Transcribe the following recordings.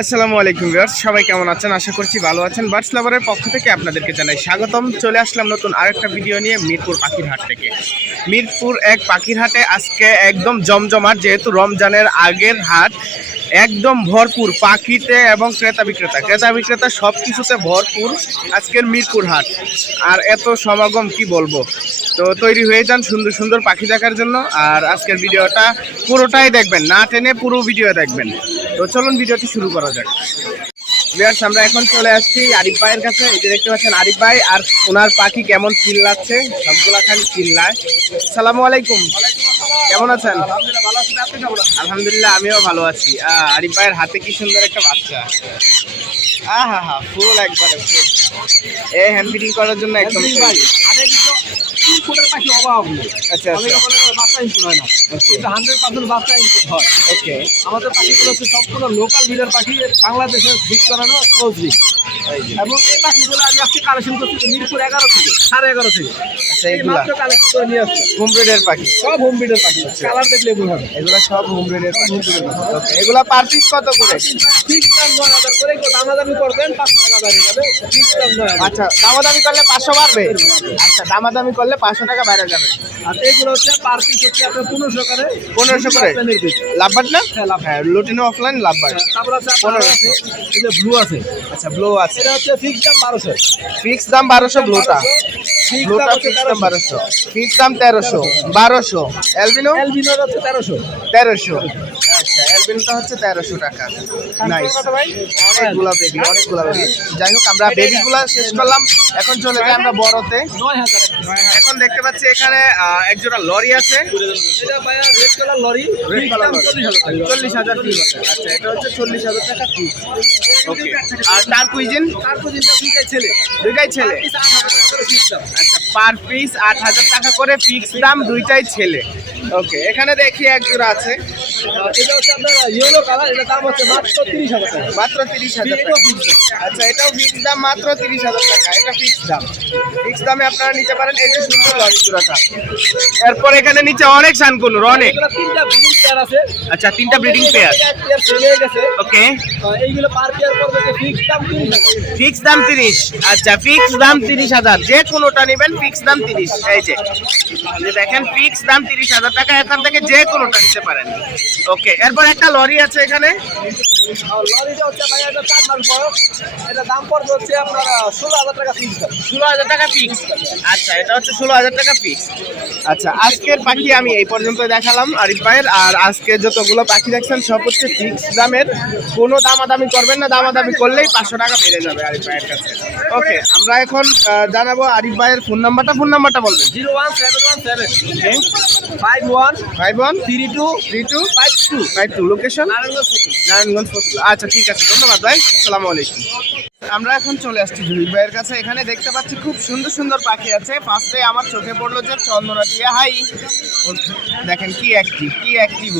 আসসালামু আলাইকুম ভিউয়ার্স, সবাই কেমন আছেন? আশা করছি ভালো আছেন। বার্ডস লাভারের পক্ষ থেকে আপনাদেরকে জানাই স্বাগতম। চলে আসলাম নতুন আরেকটা ভিডিও নিয়ে মিরপুর পাখির হাট থেকে। মিরপুর এক পাখির হাটে আজকে একদম জমজমাট, যেহেতু রমজানের আগের হাট, একদম ভরপুর পাখিতে এবং ক্রেতা বিক্রেতা সব কিছুতে ভরপুর আজকের মিরপুর হাট। আর এত সমাগম কি বলবো। তো তৈরি হয়ে যান সুন্দর সুন্দর পাখি দেখার জন্য। আর আজকের ভিডিওটা পুরোটাই দেখবেন, না টেনে পুরো ভিডিও দেখবেন। তো চলুন ভিডিওটি শুরু করা যাক। ভিউয়ার্স, আমরা এখন চলে আসছি আরিফ ভাইয়ের কাছে। এই যে দেখতে পাচ্ছেন আরিফ ভাই, আর ওনার পাখি কেমন চিল্লাচ্ছে, সবগুলা খালি চিল্লায়। আসসালামু আলাইকুম, কেমন আছেন? আলহামদুলিল্লাহ, আমিও ভালো আছি। আরিফ ভাইয়ের হাতে কি সুন্দর একটা বাচ্চা। হা ফুল, একবারে ফুল। হ্যান্ড ফিডিং করার জন্য একদম আচ্ছা। ওকে, আমাদের পাখিগুলো হচ্ছে সম্পূর্ণ লোকাল ব্রিডের পাখি, বাংলাদেশে ব্রিড করানো ক্লোজলি। এবং এই পাখিগুলো আমি আজকে কালেকশন করছি মিরপুর 11 থেকে 11:30 থেকে। আচ্ছা, এই মাত্র কালেকশন করে নিয়ে আসছি। হোম ব্রিডের পাখি, সব হোম ব্রিডের পাখি, কালার দেখলে বোঝা যায়। এগুলো সব হোম ব্রিডের পাখি। ওকে, এগুলো পার পিস কত করে? ফিক্স দাম 9,000 করে, কেউ দামাদামি করবেন 500 টাকা বাড়িয়ে যাবে। ফিক্স দাম 9,000। আচ্ছা, দামাদামি করলে 500 বাড়বে? আচ্ছা, দামাদামি করলে 500 টাকা বেড়ে যাবে। আর এগুলো হচ্ছে পার পিস হচ্ছে আপনার 1500 করে। 1500 করে লাভবার্ড না? হ্যাঁ, লুটিনো অফলাইন লাভবার্ড। তারপর আছে 1500। এই যে ব্লু আছে, আচ্ছা, ব্লু আছে। এটা হচ্ছে ফিক্স দাম 1200। ফিক্স দাম 1200 ব্লুটা। ফিক্স ব্লুটা দাম হচ্ছে ফিক্স দাম 1300। 1200, ফিক্স দাম 1300। 1200 অ্যালবিনো এলবিনো হচ্ছে 1300। 1300। আচ্ছা, অ্যালবিনোটা হচ্ছে 1300 টাকা। নাইস, অনেকগুলা বেবি। যাই হোক, আমরা বেবিগুলা শেষ করলাম, এখন চলে যাই আমরা বড়তে। 9000। এখন দেখতে পাচ্ছি এখানে এক জোড়া লরি আছে। এটা ভাইয়া red colour lorry, red colour lorry 40,000 40,000 fix. আচ্ছা, এটা হচ্ছে 40,000 টাকা ফিক্স। ওকে, আর তার কুইজিন তার পর্যন্ত দুইটাই ছেলে। দুইটাই ছেলে। আচ্ছা, পার পিস 8,000 টাকা করে ফিক্স দাম, দুইটাই ছেলে। ওকে, এখানে দেখি এক জোড়া আছে। এটা হচ্ছে আপনার ইয়েলো কালার, এটা দাম হচ্ছে মাত্র 30,000 টাকা। মাত্র 30,000 টাকা। আচ্ছা, এটাও ফিক্স দাম, মাত্র 30,000 টাকা। এটা ফিক্স দাম, ফিক্স দামে আপনারা নিতে পারেন। এই যে সুন্দর লরি জোড়াটা। এরপর এখানে নিচে অনেক শানকুনুর, অনেক। এগুলো তিনটা ব্রিডিং পেয়ার আছে। আচ্ছা, 3টা ব্রিডিং পেয়ার। এক পেয়ার চলে গেছে। ওকে, এইগুলো পার পেয়ার পড়বে যে ফিক্স দাম 30,000। ফিক্স দাম 30। আচ্ছা, ফিক্স দাম 30,000, যে কোনোটা নেবেন ফিক্স দাম 30। এই যে দেখেন, ফিক্স দাম 30,000 টাকা, এখান থেকে যে কোনোটা নিতে পারেন। ওকে, এরপর একটা লরি আছে এখানে। আর লরিটা হচ্ছে ভাইয়া এটা 4 মাস বয়স। এটা দাম পড়বে হচ্ছে আপনার 16,000 টাকা ফিক্স দাম। 16,000 টাকা ফিক্স। আচ্ছা, এটা হচ্ছে 16,000 টাকা ফিক্স। আচ্ছা, আজকের পাখি আমি এই পর্যন্ত দেখালাম আরিফ ভাইয়ের। আর আজকে যতগুলো পাখি দেখছেন সব হচ্ছে ফিক্স দামের, কোনো দামাদামি করবেন না। দামাদামি করলেই 500 টাকা বেড়ে যাবে আরিফ ভাইয়ের কাছে। ওকে, আমরা এখন জানাবো আরিফ ভাইয়ের ফোন নাম্বারটা বলবেন। 01717 51 5132 52 লোকেশন নারায়ণগঞ্জ ফতুল্লা। আচ্ছা, ঠিক আছে, ধন্যবাদ ভাই। আসসালামু আলাইকুম। আমরা এখন চলে আসছি জহির ভাইয়ের কাছে। এখানে দেখতে পাচ্ছি খুব সুন্দর সুন্দর পাখি আছে। ফার্স্টে আমার চোখে পড়লো যে চন্দনাটিয়া। হাই, দেখেন কি অ্যাক্টিভ।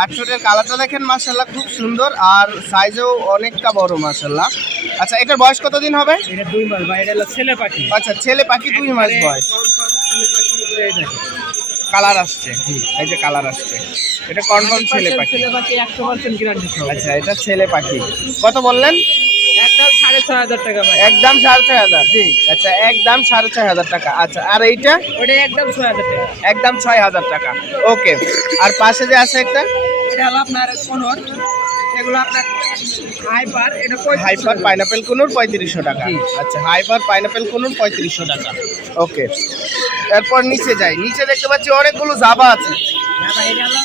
আর ঠোঁটের কালারটা দেখেন, মাশাআল্লাহ খুব সুন্দর, আর সাইজেও অনেকটা বড় মাশাআল্লাহ। আচ্ছা, এটার বয়স কতদিন হবে? এটা 2 মাস ভাই, এটা হলো ছেলে পাখি। আচ্ছা, ছেলে পাখি, 2 মাস বয়স। কালার আসছে, এই যে কালার আসছে। এটা কনফার্ম ছেলে পাখি। ছেলে পাখি 100% গ্যারান্টি সহ। আচ্ছা, এটা ছেলে পাখি। কত বললেন? একদম 6,500 টাকা ভাই। একদম 6,500। জি। আচ্ছা, একদম 6,500 টাকা। আচ্ছা, আর এইটা? ওটা একদম 6,000 টাকা। একদম 6,000 টাকা। ওকে, আর পাশে যে আছে একটা, এটা হলো আপনার কোনর, এগুলো আপনার হাইপার, এটা হাইপার পাইনাপেল কুনুর 3500 টাকা। জি। আচ্ছা, হাইপার পাইনাপেল কুনুর 3500 টাকা। ওকে, এরপর নিচে যাই। নিচে দেখতে পাচ্ছি অনেকগুলো জাবা আছে। হ্যাঁ ভাই, এটা হলো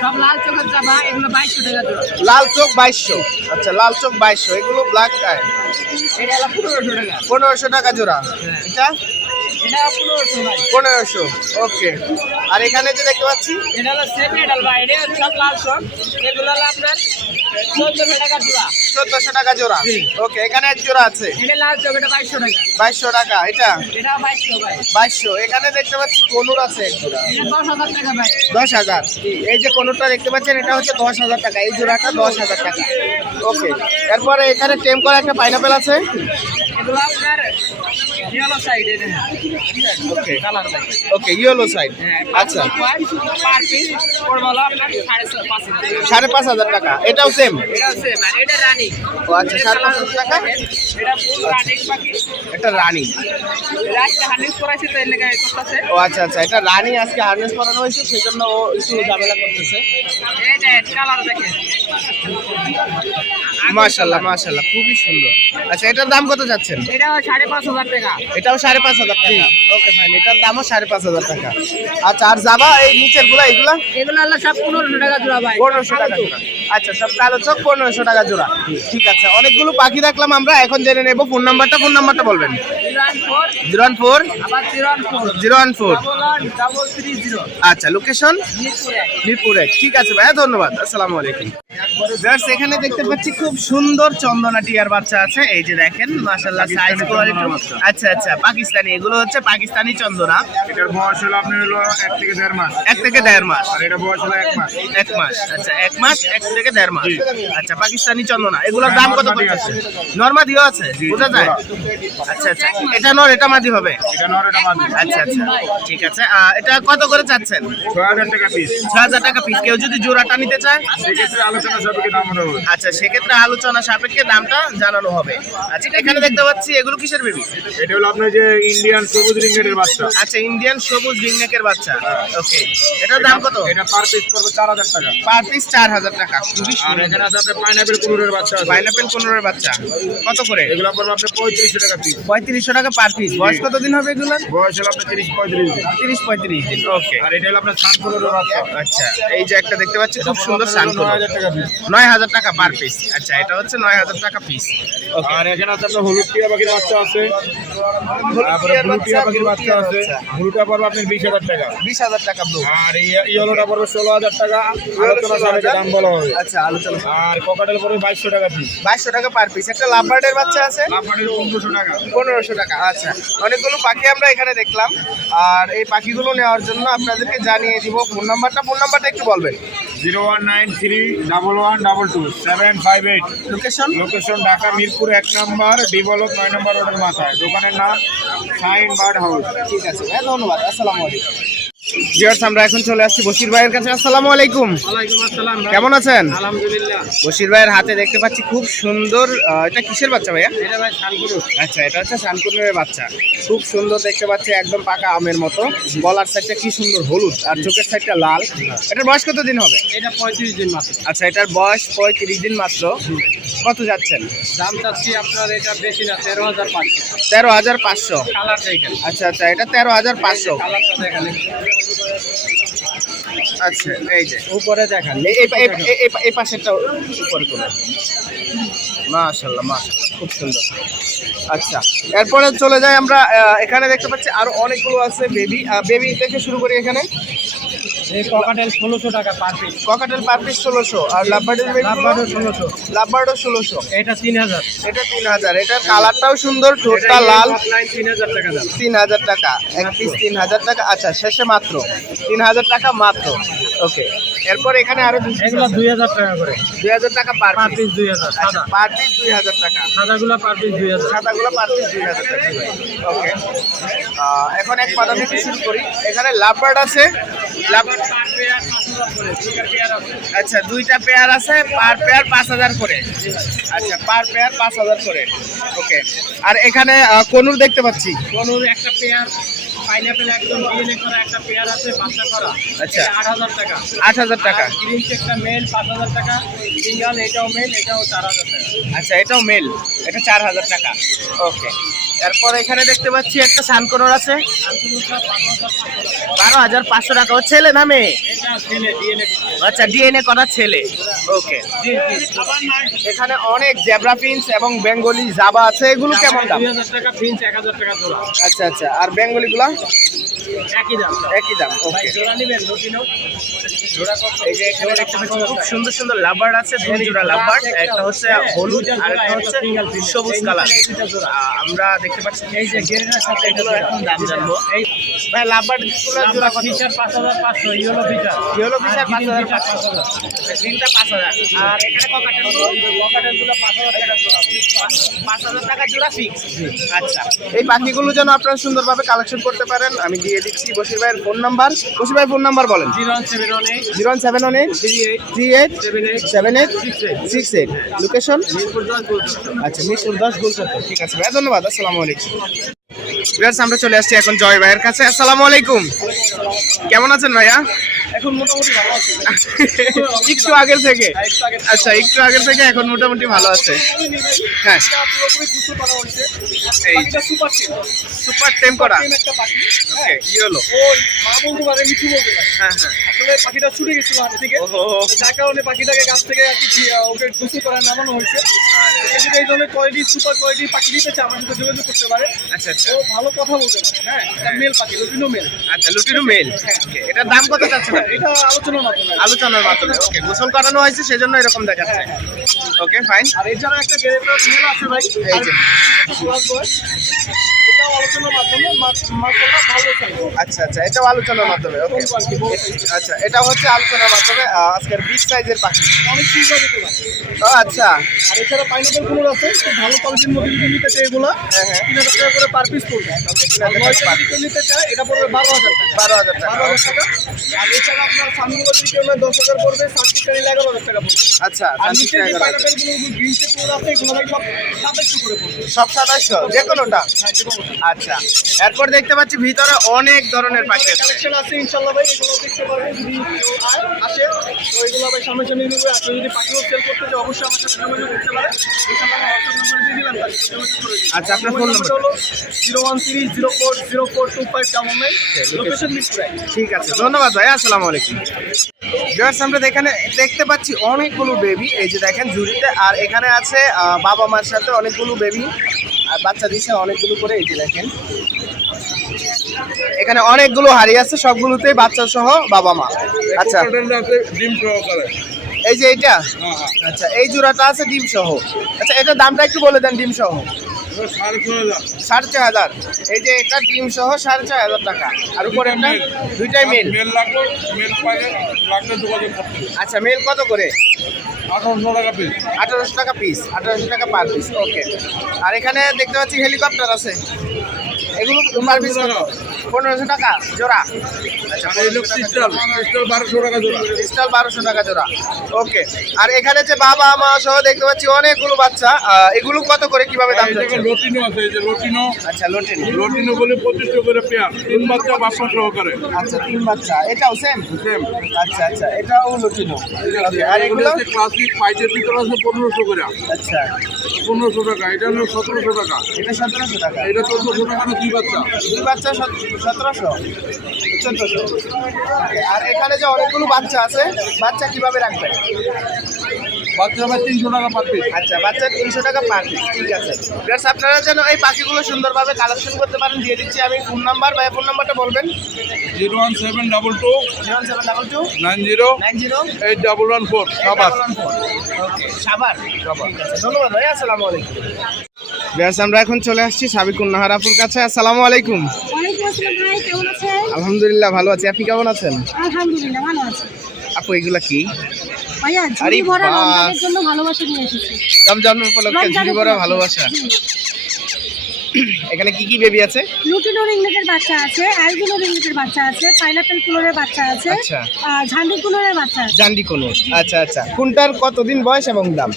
সব লাল চোখের জাবা, এগুলো 2200 টাকা জোড়া। লাল চোখ 2200। আচ্ছা, লাল চোখ 2200। এগুলো ব্ল্যাক আই, এটা হলো 1500 টাকা। 1500 টাকা জোড়া। হ্যাঁ। এটা এটা 1500 ভাই। 1500। ওকে, আর এখানে যে দেখতে পাচ্ছি, এটা হলো সেমি এডাল ভাই, এটা সব লাল চোখ, এগুলো হলো আপনার 1400 টাকা জোড়া। 1400 টাকা জোড়া। জি। ওকে, এখানে এক জোড়া আছে এটা লাল চোখ, এটা 2200 টাকা। 2200 টাকা। এটা এটা 2200 ভাই। 2200। এখানে দেখতে পাচ্ছি কনুর আছে এক জোড়া, এটা 10,000 টাকা ভাই। 10,000। এই যে কনুরটা দেখতে পাচ্ছেন, এটা হচ্ছে 10,000 টাকা। এই জোড়াটা 10,000 টাকা। ওকে, এরপরে এখানে টেম করা একটা পাইনাপেল আছে। এগুলো আপনার ইয়েলো সাইড এটা ওকে কালার দেখেন ওকে ইয়েলো সাইড আচ্ছা পার পিস পড়বে হলো আপনার 5,500 টাকা এটাও সেম এটা সেম আর এটা রানী ও আচ্ছা 5,500 টাকা এটা ফুল রানিং পাখি এটা রানী এটা আজকে হার্নেস করাইছে তো এর লেগে করতেছে ও আচ্ছা আচ্ছা এটা রানী আজকে হারনেস করানো হয়েছে সেজন্য ও একটু ঝামেলা করতেছে এই যে কালার দেখেন মাশাআল্লাহ মাশাআল্লাহ খুবই সুন্দর আচ্ছা এটার দাম কত যাচ্ছেন এটা 5,500 টাকা এটাও 5,500 টাকা ওকে ফাইন এটার দামও 5,500 টাকা আচ্ছা আর যাবা এই নিচের গুলা এগুলা এগুলো আল্লাহ সব 1500 টাকা জোড়া ভাই 1500 টাকা জোড়া আচ্ছা সব কালো চোখ 1500 টাকা জোড়া ঠিক আছে অনেকগুলো পাখি দেখলাম আমরা এখন জেনে নেব ফোন নাম্বারটা বলবেন 014 আবার 014 1130 আচ্ছা লোকেশন মিরপুর 1 ঠিক আছে ভাইয়া ধন্যবাদ আসসালামু আলাইকুম ভিউয়ার্স এখানে দেখতে পাচ্ছি খুব সুন্দর চন্দনা টিয়ার বাচ্চা আছে এই যে দেখেন মাশাআল্লাহ সাইজ কোয়ালিটি আচ্ছা আচ্ছা পাকিস্তানি এগুলো হচ্ছে পাকিস্তানি চন্দনা এটার বয়স হলো আপনার হলো 1 থেকে 1.5 মাস 1 থেকে 1.5 মাস আর এটা বয়স হলো 1 মাস 1 মাস আচ্ছা 1 মাস 1 থেকে 1.5 মাস আচ্ছা পাকিস্তানি চন্দনা এগুলোর দাম কত পড়ছে নরমাদিও আছে বোঝা যায় আচ্ছা আচ্ছা এটা নর এটা মাদি হবে এটা নর এটা মাদি আচ্ছা আচ্ছা ঠিক আছে এটা কত করে চাচ্ছেন 6000 টাকা পিস 6000 টাকা পিস কেউ যদি জোড়াটা নিতে চায় সেক্ষেত্রে আলোচনা সাপেক্ষে দাম হবে আচ্ছা সেক্ষেত্রে আলোচনা সাপেক্ষে দামটা জানানো হবে আচ্ছা এখানে দেখতে পাচ্ছি এগুলো কিসের বেবি এটা হলো আপনার যে ইন্ডিয়ান সবুজ রিংনেটের বাচ্চা আচ্ছা ইন্ডিয়ান সবুজ রিংনেকের বাচ্চা ওকে এটার দাম কত এটা পার পিস পড়বে 4000 টাকা পার পিস 4000 টাকা খুবই আর সুন্দর এখানে আছে আপনার পাইনাপল কুনুরের বাচ্চা আছে পাইনাপেল কোনোর বাচ্চা কত করে এগুলো পড়বে আপনার 3500 টাকা পিস 3500 টাকা পার পিস বয়স কতদিন হবে এগুলোর বয়স হলো আপনার 30 35 দিন 30-35 দিন ওকে আর এটা হলো আপনার সানকুনুরের বাচ্চা আচ্ছা এই যে একটা দেখতে পাচ্ছি খুব সুন্দর সানকো 9000 টাকা পিস 9000 টাকা পার পিস আচ্ছা এটা হচ্ছে 9000 টাকা পিস ওকে আর এখানে আছে আপনার হলুদ টিয়া পাখির বাচ্চা আছে তারপরে ব্লু টিয়া পাখির বাচ্চা আছে ব্লুটা পড়বে আপনার 20000 টাকা 20000 টাকা ব্লু আর ইয়েলোটা পড়বে 16000 টাকা আলোচনা সাপেক্ষে দাম বলা হবে আচ্ছা আলোচনা আর কোকাটেল পড়বে 2200 টাকা পিস 2200 টাকা পার পিস একটা লাভবার্ডের বাচ্চা আছে লাফাটের 1500 টাকা 1500 টাকা আচ্ছা অনেকগুলো পাখি আমরা এখানে দেখলাম আর এই পাখিগুলো নেওয়ার জন্য আপনাদেরকে জানিয়ে দিব ফোন নাম্বারটা একটু বলবেন 019311222758 লোকেশন লোকেশন ঢাকা মিরপুর 1 নম্বর ডেভেলপ 9 নম্বর রোডের মাথায় দোকানের নাম সাইন বার্ড হাউস ঠিক আছে ভাই ধন্যবাদ আসসালামু আলাইকুম ভিউয়ার্স আমরা এখন চলে আসছি বশির ভাইয়ের কাছে আসসালামু আলাইকুম ওয়ালাইকুম আসসালাম কেমন আছেন আলহামদুলিল্লাহ বশির ভাইয়ের হাতে দেখতে পাচ্ছি খুব সুন্দর এটা কিসের বাচ্চা ভাইয়া এটা ভাই শানপুর আচ্ছা এটা হচ্ছে শানকুনের বাচ্চা খুব সুন্দর দেখতে পাচ্ছি একদম পাকা আমের মতো গলার সাইডটা কি সুন্দর হলুদ আর চোখের সাইডটা লাল এটার বয়স কত দিন হবে এটা 35 দিন মাত্র আচ্ছা এটার বয়স 35 দিন মাত্র কত যাচ্ছেন দাম চাচ্ছি আপনার এটা বেশি না 13500 13,500 কালার দেখেন আচ্ছা আচ্ছা এটা 13,500 কালারটা দেখেন আচ্ছা এই যে উপরে দেখেন এই পাশেরটা উপরে তোলা মাশাআল্লাহ মাশাআল্লাহ খুব সুন্দর আচ্ছা এরপরে চলে যাই আমরা এখানে দেখতে পাচ্ছি আরো অনেকগুলো আছে বেবি থেকে শুরু করি এখানে এই ককাটেল 1600 টাকা per piece cockatiel per piece 1600 আর লাভবার্ডের বেবি লাভবার্ডও 1600 লাভবার্ডও 1600 এটা 3000 এটা 3000 এটা কালারটাও সুন্দর ঠোঁটটা লাল 3000 টাকা দাম 3000 টাকা এক পিস 3000 টাকা আচ্ছা শেষে মাত্র 3000 টাকা মাত্র ওকে এরপর এখানে আরো এগুলো 2000 টাকা করে 2000 টাকা পার পার পিস পিস 2000 সাদা পার পিস 2000 টাকা সাদাগুলো পার পিস 2000 সাদাগুলো পার পিস 2000 টাকা ওকে এখন এক পাতা থেকে শুরু করি এখানে লাভবার্ড আছে লাভবার্ড পার পেয়ার 5000 করে দুইটা পেয়ার আছে আচ্ছা দুইটা পেয়ার আছে পার পেয়ার 5000 করে আচ্ছা পার পেয়ার 5000 করে ওকে আর এখানে কোনুর দেখতে পাচ্ছি কোনোর একটা পেয়ার পাইনাপল একদম ডিএনএ করা একটা পেয়ার আছে বাচ্চা করা আচ্ছা। এটা 8000 টাকা 8000 টাকা গ্রিন চেকটা মেল 5000 টাকা সিঙ্গেল এটাও মেল এটাও 4000 টাকা আচ্ছা এটাও মেল এটা 4000 টাকা ওকে এরপর এখানে দেখতে পাচ্ছি একটা সানকোনর আছে আন্তর্জাতিক 12,500 টাকা ও ছেলে না মেয়ে এটা ছেলে ডিএনএ আচ্ছা ডিএনএ করা ছেলে ওকে জি জি এখানে অনেক জেব্রা পিন্স এবং বেঙ্গলি জাবা আছে এগুলো কেমন দাম 2000 টাকা পিঞ্চ 1000 টাকা জোড়া আচ্ছা আচ্ছা আর বেঙ্গলিগুলা একই দাম। একই দাম। ভাই ওকে, জোড়া নিবেন লুটিনো? জোড়া কত? এই যে এখানে দেখতে পাচ্ছি খুব সুন্দর সুন্দর লাভবার্ড আছে, দুই জোড়া লাভবার্ড, একটা হচ্ছে হলুদ আর একটা হচ্ছে সবুজ কালার। আমরা দেখতে পাচ্ছি এই যে গেরিনার সাথে এগুলো এখন দাম জানবো। এই ভাই লাভবার্ড গুলো জোড়া কত? Feature 5500, yellow feature. Yellow feature 5500, 5000। তিনটা 5000। আর এখানে ককাটেল গুলো, পকেটের গুলো 5000 টাকা জোড়া। 5000 টাকা জোড়া ফিক্স। আচ্ছা, এই পাখিগুলো যেন আপনারা সুন্দরভাবে কালেকশন করতে পারেন আমি দিয়ে দিচ্ছি বশির ভাইয়ের ফোন নাম্বার। বশির ভাই ফোন নাম্বার বলেন। 0718 0718 38 38 78 78 68। লোকেশন মিরপুর 10 বলছি। আচ্ছা, মিরপুর 10 গুলচত্বর। ঠিক আছে ভাই, ধন্যবাদ। আসসালামু আলাইকুম। ভিউয়ার্স, আমরা চলে আসছি এখন জয় ভাইয়ের কাছে। আসসালামু আলাইকুম, কেমন আছেন ভাইয়া? এখন মোটামুটি ভালো আছে। একটু আগের থেকে? আচ্ছা, একটু আগের থেকে এখন মোটামুটি ভালো আছে। হ্যাঁ, পুরোপুরি দুশো টাকা হচ্ছে। এই পাখিটা সুপার টিম। সুপার টেম করা। টিম একটা পাখি। ওকে, কি হলো? ও মা বলতে পারে, মিঠু বলতে পারে। হ্যাঁ হ্যাঁ। আসলে পাখিটা ছুটে গেছিল হাত থেকে। ওহো। তো যার কারণে পাখিটাকে গাছ থেকে আর কি ওকে দুশো করে নামানো হয়েছে। যদি এই ধরনের কোয়ালিটি, সুপার কোয়ালিটি পাখি নিতে চায়, আমার সাথে যোগাযোগ করতে পারে। আচ্ছা আচ্ছা ও ভালো কথা বলতে পারে। হ্যাঁ, এটা মেল পাখি, লুটিনো মেল। আচ্ছা, লুটিনো মেল। ওকে, এটার দাম কত চাচ্ছেন আপনি? এটা আলোচনার মাধ্যমে। আলোচনার মাধ্যমে। ওকে, গোসল করানো হয়েছে সেজন্য এরকম দেখাচ্ছে। ওকে, ফাইন। আর এছাড়া একটা গ্রেপ্তার মেল আছে ভাই। এই যে। প্লাস বয়স। এটাও আলোচনার মাধ্যমে মাসাল্লাহ ভালো চাই। আচ্ছা আচ্ছা, এটাও আলোচনার মাধ্যমে। ওকে, আচ্ছা, এটা হচ্ছে আলোচনার মাধ্যমে আজকের বিগ সাইজের পাখি। অনেক সুবিধা দিতে পারে। ও আচ্ছা। আর এছাড়া পাইনাপেল গুলো আছে, খুব ভালো কোয়ালিটির মধ্যে যদি নিতে চাই এগুলো, হ্যাঁ হ্যাঁ। 3000 টাকা করে পার পিস পড়বে। আর 9 যদি কেউ নিতে চায়, এটা পড়বে 12000 টাকা। 12,000 টাকা। 12,000 টাকা। আর এছাড়া আপনার সানগুলো যদি কেউ নেয় 10,000 পড়বে, সানকিটা নিলে 11,000 টাকা পড়বে। আচ্ছা, আর নিচে যে পাইনাপেল গুলো গ্রিন চেক গুলো আছে, এগুলো ভাই সব 2700 করে পড়বে। সব 2700 যে কোনোটা? হ্যাঁ, যে কোনোটা। আচ্ছা, এরপর দেখতে পাচ্ছি ভিতরে অনেক ধরনের পাখি আছে। কালেকশন আছে ইনশাআল্লাহ ভাই, এগুলো দেখতে পারবেন যদি কেউ আসে। তো এগুলো ভাই সামনাসামনি নিবে। আপনি যদি পাখিও সেল করতে চান, অবশ্যই আমার সাথে যোগাযোগ করতে পারেন। ইনশাআল্লাহ আমার হোয়াটসঅ্যাপ নাম্বার দিয়ে দিলাম, তাহলে যোগাযোগ করে দিন। আচ্ছা, আপনার ফোন নাম্বার? হলো 01304042599। লোকেশন মিরপুর। ঠিক আছে, ধন্যবাদ ভাই। আসসালামু আলাইকুম। ভিউয়ার্স, আমরা এখানে দেখতে পাচ্ছি অনেকগুলো বেবি। এই যে দেখেন ঝুড়িতে, আর এখানে আছে বাবা মার সাথে অনেকগুলো বেবি আর বাচ্চা দিচ্ছে অনেকগুলো করে। এই যে দেখেন এখানে অনেকগুলো হাড়ি আছে, সবগুলোতেই বাচ্চা সহ বাবা মা। আচ্ছা, ডিম সহকারে। এই যে এইটা। হ্যাঁ হ্যাঁ। আচ্ছা, এই জোড়াটা আছে ডিম সহ। আচ্ছা, এটার দামটা একটু বলে দেন ডিম সহ। 4,500। এই যে এটা ডিম সহ 4,500 টাকা। আর উপরে একটা দুইটাই মেল। মেল লাগবে, মেল পাইলে লাগলে যোগাযোগ করতে হবে। আচ্ছা, মেল কত করে? 1800 টাকা পিস। 1800 টাকা পিস, 1800 টাকা পার পিস। ওকে, আর এখানে দেখতে পাচ্ছি হেলিকপ্টার আছে, এগুলো পার পিস 1500 টাকা জোড়া। আচ্ছা, আর এই লোক ক্রিস্টাল, ক্রিস্টাল 1200 টাকা জোড়া। ক্রিস্টাল 1200 টাকা জোড়া। ওকে, আর এখানে যে বাবা মা সহ দেখতে পাচ্ছি অনেকগুলো বাচ্চা, এগুলো কত করে কিভাবে দাম এই যাচ্ছে? জায়গায় লটিনো আছে, এই যে লটিনো। আচ্ছা, লোটেন। লটিনো বলে 2500 করে পেয়ার, 3 বাচ্চা বাচ্চা সহকারে। আচ্ছা, 3 বাচ্চা। এটাও সেম? সেম। আচ্ছা আচ্ছা, এটাও লটিনো। ওকে, আর এগুলো এগুলো? হচ্ছে ক্লাসিক ফাইটের ভিতরে আছে 1500 করে। আচ্ছা, 1500 টাকা, এটা হলো 1700 টাকা। এটা 1700 টাকা। এটা 1400 টাকা না, 2 বাচ্চা। 2 বাচ্চা 1700, 1400। আর এখানে যে অনেকগুলো বাচ্চা আছে, বাচ্চা কিভাবে রাখবেন? বাচ্চা ভাই 300 টাকা পার পিস। আচ্ছা, বাচ্চা 300 টাকা পার পিস। ঠিক আছে, প্লাস আপনারা যেন এই পাখিগুলো সুন্দরভাবে কালেকশন করতে পারেন দিয়ে দিচ্ছি আমি ফোন নাম্বার। ভাই ফোন নাম্বারটা বলবেন। 01722 01722 90 90 8114 সাবাস। ওকে, সাবার। ঠিক আছে, ধন্যবাদ ভাই। আসসালামু আলাইকুম। ব্যাস, আমরা এখন চলে আসছি সাবিকুন নাহারাপুর কাছে। আসসালামু আলাইকুম। ওয়ালাইকুম আসসালাম ভাই, কেমন আছেন? আলহামদুলিল্লাহ ভালো আছি, আপনি কেমন আছেন? আলহামদুলিল্লাহ ভালো আছি। আপু, এগুলা কি? ভাইয়া আরে ঝুড়ি ভরা বাস। রমজানের জন্য ভালোবাসা নিয়ে এসেছি। রমজান উপলক্ষে ঝুড়ি ভরা ভালোবাসা। এখানে কি কি বেবি আছে? লুটিনো রিংনেটের বাচ্চা আছে, অ্যালবিনো রিংনেটের বাচ্চা আছে, পাইনাপেল কুলোরের বাচ্চা আছে, আচ্ছা। ঝান্ডি কুলোরের বাচ্চা আছে। জান্ডি কোনো। আচ্ছা আচ্ছা, কোনটার কতদিন বয়স এবং দাম?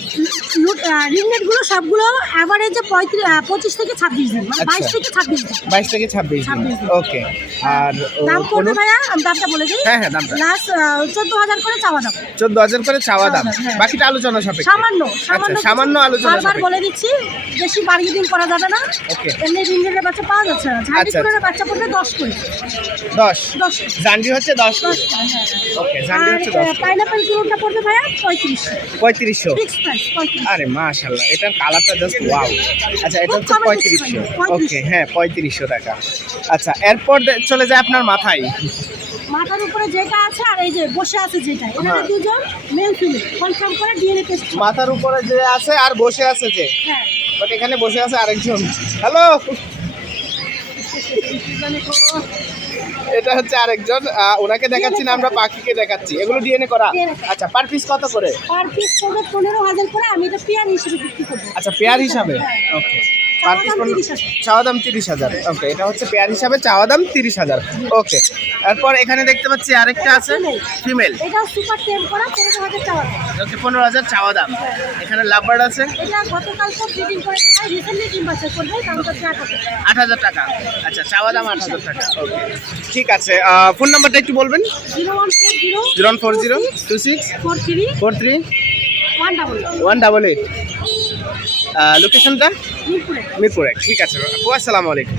রিংনেট গুলো সবগুলো অ্যাভারেজে 25 থেকে 26 দিন, মানে আচ্ছা। 22 থেকে 26 দিন 22 থেকে 26 দিন। 26 দিন। ওকে, আর দাম পড়বে কোনো? ভাইয়া, আমি দামটা বলে দিই। হ্যাঁ হ্যাঁ, দামটা লাস্ট 14,000 করে চাওয়া দাম। 14,000 করে চাওয়া দাম, হ্যাঁ। বাকিটা আলোচনা সাপেক্ষে। সামান্য আচ্ছা, সামান্য আলোচনা বারবার সাপেক্ষে। বলে দিচ্ছি, বেশি বাড়িয়ে দিন করা যাবে না। ওকে। ওকে এমনি রিংনেটের বাচ্চা পাওয়া যাচ্ছে না। আচ্ছা। ঝান্ডি বাচ্চা পড়বে 10 করে। 10 10 জান্ডি হচ্ছে 10 10 হ্যাঁ। ওকে জান্ডি হচ্ছে 10 পাইনাপেল কিলোটা পড়বে ভাইয়া 3500। 3500 ফিক্স প্রাইস 3500। আরে মাশাআল্লাহ এটার কালারটা জাস্ট ওয়াও। আচ্ছা এটা হচ্ছে 3500 ওকে হ্যাঁ 3500 টাকা। আচ্ছা এরপর চলে যায় আপনার মাথায়। মাথার উপরে যেটা আছে আর এই যে বসে আছে যেটা, হ্যাঁ। এখানে দুজন মেল ফিমেল কনফার্ম করে ডিএনএ টেস্ট। মাথার উপরে যে আছে আর বসে আছে যে, হ্যাঁ বাট এখানে বসে আছে আরেকজন। হ্যালো এটা হচ্ছে আরেকজন, ওনাকে দেখাচ্ছি না, আমরা পাখিকে দেখাচ্ছি। এগুলো ডিএনএ করা। আচ্ছা পার পিস কত করে? পার পিস পড়বে 15000 করে। আমি এটা পেয়ার হিসেবে বিক্রি করব। আচ্ছা পেয়ার হিসাবে ওকে পার পিস চাওয়া দাম 30,000 ওকে এটা হচ্ছে পেয়ার হিসাবে চাওয়া দাম 30,000 ওকে। এরপর এখানে দেখতে পাচ্ছি আরেকটা আছে ফিমেল, এটা সুপার টেম করা 15000 টাকা। ওকে 15,000 চাওয়া দাম। এখানে লাভবার্ড আছে, এটা গতকাল তো ব্রিডিং করে তাই রিসেন্টলি ডিম বাচ্চা করবে, দামটা 8,000 টাকা। আচ্ছা চাওয়া দাম 8,000 টাকা ওকে ঠিক আছে। ফোন নাম্বারটা একটু বলবেন। 0140 0140 26 43 43 188 188 লোকেশনটা মিরপুরে। মিরপুরে। ঠিক আছে আপু আসসালামু আলাইকুম।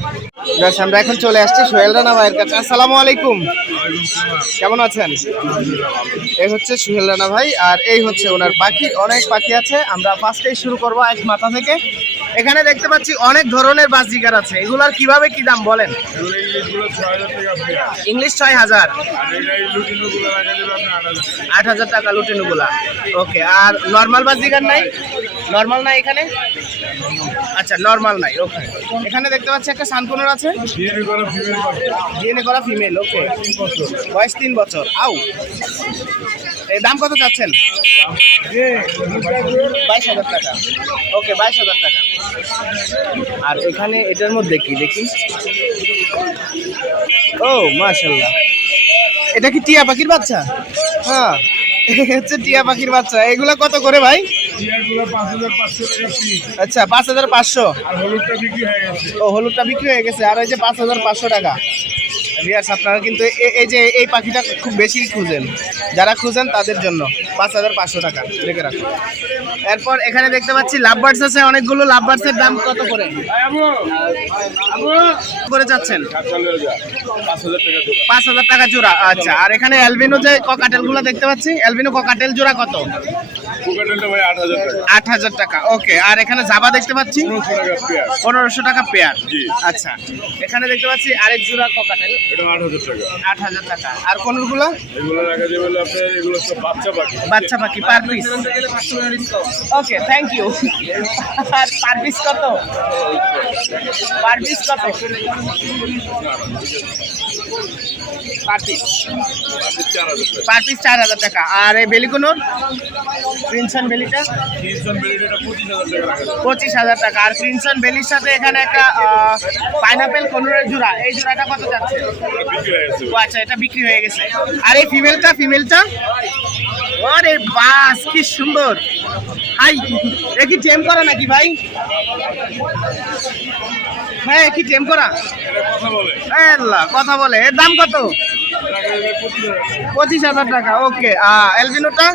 বেশ আমরা এখন চলে আসছি সোহেল রানা ভাইয়ের কাছে। আসসালামু আলাইকুম, কেমন আছেন? এই হচ্ছে সোহেল রানা ভাই আর এই হচ্ছে ওনার পাখি। অনেক পাখি আছে, আমরা ফার্স্টেই শুরু করবো এক মাথা থেকে। এখানে দেখতে পাচ্ছি অনেক ধরনের বাজিকার আছে, এগুলার কিভাবে কি দাম বলেন? ইংলিশ 6,000, 8,000 টাকা লুটিনুগুলা ওকে। আর নর্মাল বাজিকার নাই? নর্মাল নাই এখানে? আচ্ছা নর্মাল নাই ওকে। এখানে দেখতে পাচ্ছি একটা সানকুনোর আছে, ডিএনএ করা ফিমেল ওকে, বয়স 3 বছর। আউ এই দাম কত চাচ্ছেন? 22,000 টাকা ওকে 22,000 টাকা। আর এখানে এটার মধ্যে কি দেখি, ও মাশাআল্লাহ এটা কি টিয়া পাখির বাচ্চা? হ্যাঁ হচ্ছে টিয়া পাখির বাচ্চা। এগুলা কত করে ভাই? আচ্ছা 5,500। ও হলুদটা বিক্রি হয়ে গেছে, আর ওই যে 5,500 টাকা। ভিউয়ার্স আপনারা কিন্তু এই যে এই পাখিটা খুব বেশি খুঁজেন, যারা খুঁজেন তাদের জন্য 5,500 টাকা রেখে রাখুন। এরপর এখানে দেখতে পাচ্ছি লাভবার্ডস আছে অনেকগুলো। লাভবার্ডসের দাম কত করে করে যাচ্ছেন? 5,000 টাকা জোড়া। আচ্ছা আর এখানে অ্যালবিনো যে ককাটেল গুলো দেখতে পাচ্ছি, অ্যালবিনো ককাটেল জোড়া কত? 8,000 টাকা ওকে। আর এখানে জাবা দেখতে পাচ্ছি 1500 টাকা পেয়ার। আচ্ছা এখানে দেখতে পাচ্ছি আরেক জোড়া ককাটেল 8,000 টাকা। আর কোনগুলো? বাচ্চা পাখি per piece okay thank you. আর পার পিস কত? পার পিস কত? পার পিস 4,000 টাকা। আর এই বেলিকুনোর ক্রিনসন বেলিটা 25,000 টাকা। আর ক্রিনসন বেলির সাথে এখানে একটা পাইনাপেল কোনোরের জোড়া, এই জোড়াটা কত যাচ্ছে? ও আচ্ছা এটা বিক্রি হয়ে গেছে। আর এই ফিমেলটা আরে বাস কি সুন্দর। হাই এ কি টেম করা নাকি ভাই? হ্যাঁ কি টেম করা? কথা বলে। এর দাম কত? 25,000 টাকা ওকে। অ্যালবিনোটা?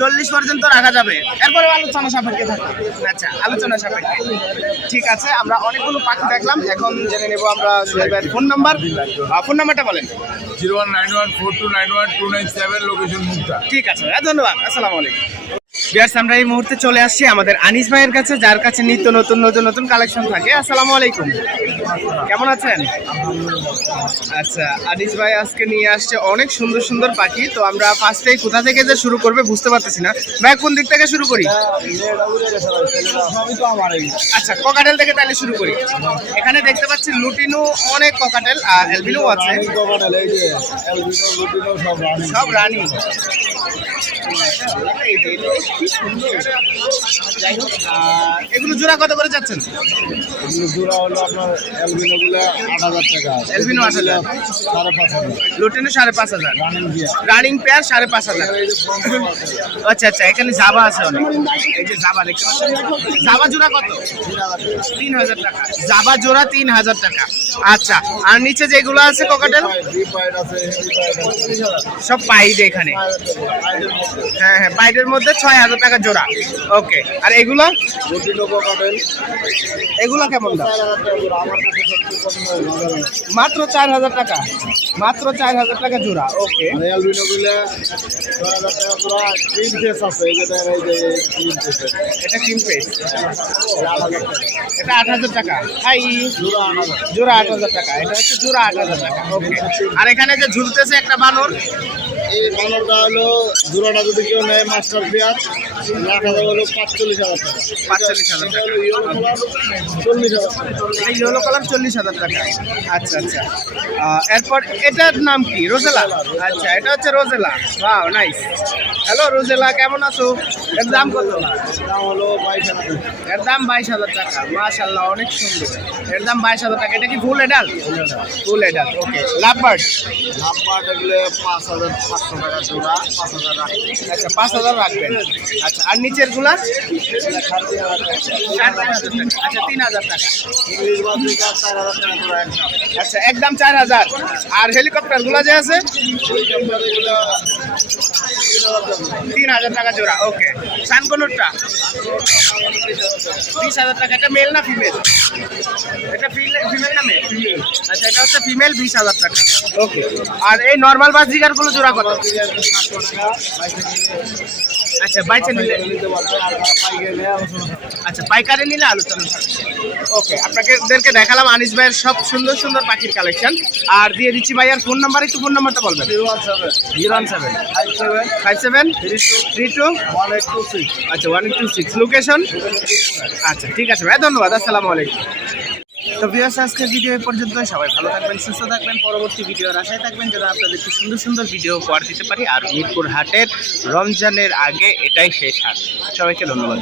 চল্লিশ পর্যন্ত রাখা যাবে, এরপরে আলোচনা সাপেক্ষে থাকবে। আচ্ছা আলোচনা সাপেক্ষে ঠিক আছে। আমরা অনেকগুলো পাখি দেখলাম, এখন জেনে নেব আমরা সোহেল ভাইয়ের ফোন নাম্বার। ফোন নাম্বারটা বলেন। 0191429127 লোকেশন মুক্তা। ঠিক আছে ভাইয়া ধন্যবাদ, আসসালামু আলাইকুম। ভিউয়ার্স আমরা এই মুহূর্তে চলে আসছি আমাদের আনিস ভাইয়ের কাছে, যার কাছে নিত্য নতুন কালেকশন থাকে। আসসালামু আলাইকুম, কেমন আছেন? আচ্ছা আনিস ভাই আজকে নিয়ে আসছে অনেক সুন্দর পাখি। তো আমরা ফার্স্টেই কোথা থেকে যে শুরু করবে বুঝতে পারতেছি না। ভাই কোন দিক থেকে শুরু করি? আচ্ছা ককাটেল থেকে তাহলে শুরু করি। এখানে দেখতে পাচ্ছি লুটিনো অনেক ককাটেল, অ্যালবিনো আছে, সব রানী। যাই হোক, এগুলো জোড়া কত করে যাচ্ছেন? এগুলো জোড়া হলো আপনার অ্যালবিনোগুলো 8,000 টাকা, অ্যালবিনো 8,000, 5,500, লুটিনো 5,500, রানিং গিয়া। Running pair 5,500। এই যে ফ্রন্ট আছে আচ্ছা আচ্ছা, এখানে জাবা আছে অনেক। এই যে জাবা দেখতে পাচ্ছেন, জাবা জোড়া কত? 3,000 টাকা। জাবা জোড়া 3,000 টাকা। আচ্ছা, আর নিচে যেগুলো আছে ককাটেল ডিপ পাইড আছে, হেভি পাইড আছে, সব পাইড এখানে। হ্যাঁ হ্যাঁ, পাইডের মধ্যে 6,000 টাকা জোড়া। ওকে, আর এগুলো রুটিনো কোকাটেল এগুলো কেমন দাম? 4,000 টাকা জোড়া। আমার কাছে সবচেয়ে কম দামে বাজারে। মাত্র 4,000 টাকা, মাত্র 4,000 টাকা জোড়া। ওকে, আর অ্যালবিনোগুলো 6,000 টাকা জোড়া। ক্রিম ফেস আছে, এই যে দেখেন, এই যে ক্রিম ফেস, এটা কিং পেস, 8,000 টাকা এটা 8,000 টাকা। হাই, জোড়া। 8,000 জোড়া 8,000 টাকা, এটা হচ্ছে জোড়া 8,000 টাকা। ওকে, আর এখানে যে ঝুলতেছে একটা বানর, এই বানরটা হলো জোড়াটা যদি কেউ নেয় মাস্টার পেয়ার, রাখা যাবে হলো 45,000 টাকা। 45,000 এটা টাকা। হলো ইয়েলো কালার, 40,000 টাকা। এটা ইয়েলো কালার 40,000 টাকা। আচ্ছা আচ্ছা, এরপর এটার নাম কি? রোজেলা। আচ্ছা, এটা হচ্ছে rosella. Wow, nice. Hello rosella, কেমন আছো? এর দাম কত? দাম হলো 22,000 টাকা। এর দাম 22,000 টাকা। মাশাআল্লাহ, অনেক সুন্দর। এর দাম 22,000 টাকা। এটা কি ফুল এডাল? ফুল এডাল। ওকে, লাভবার্ড। লাভবার্ড এগুলো 5,500 টাকা জোড়া, 5,000 রাখবে। আচ্ছা, 5,000 রাখবেন। আচ্ছা, আর নিচের গুলা? 3,500 টাকা। 3,500 টাকা। আচ্ছা, 3,000 টাকা। ইংলিশ বাজিকা 4,000 টাকা জোড়া একদম। আচ্ছা, একদম 4,000। আর হেলিকপ্টার গুলা যে আছে হেলিকপ্টার এগুলো 3,000 টাকা। 3,000 টাকা জোড়া। ওকে, সানকনুরটা 20,000 টাকা। এটা মেল না ফিমেল? এটা ফিমেল না মেল? আচ্ছা, এটা হচ্ছে ফিমেল, 20,000 টাকা। ওকে, আর এই নর্মাল বাজিকার গুলো জোড়া কত? 700 টাকা। আচ্ছা, বাইচে নিলে, নিতে পারবে, আর পাইকারি নিয়ে আলোচনা হবে। আচ্ছা, পাইকারি নিলে আলোচনা হবে। ওকে, আপনাদেরকে দেখালাম আনিস ভাইয়ের সব সুন্দর সুন্দর পাখির কালেকশন। আর দিয়ে দিচ্ছি ভাইয়ার ফোন নাম্বার, একটু ফোন নাম্বারটা বলবেন। 017 017 57 57 32 1826। আচ্ছা 1826 লোকেশন। আচ্ছা, ঠিক আছে ভাই, ধন্যবাদ। আসসালামু আলাইকুম। তো ভিউয়ার্স, আজকের ভিডিও এই পর্যন্ত। সবাই ভালো থাকবেন, সুস্থ থাকবেন, পরবর্তী ভিডিওর আশায় থাকবেন যেন আপনাদেরকে সুন্দর সুন্দর ভিডিও উপহার দিতে পারি। আর মিরপুর হাটের রমজানের আগে এটাই শেষ হাট। সবাইকে ধন্যবাদ।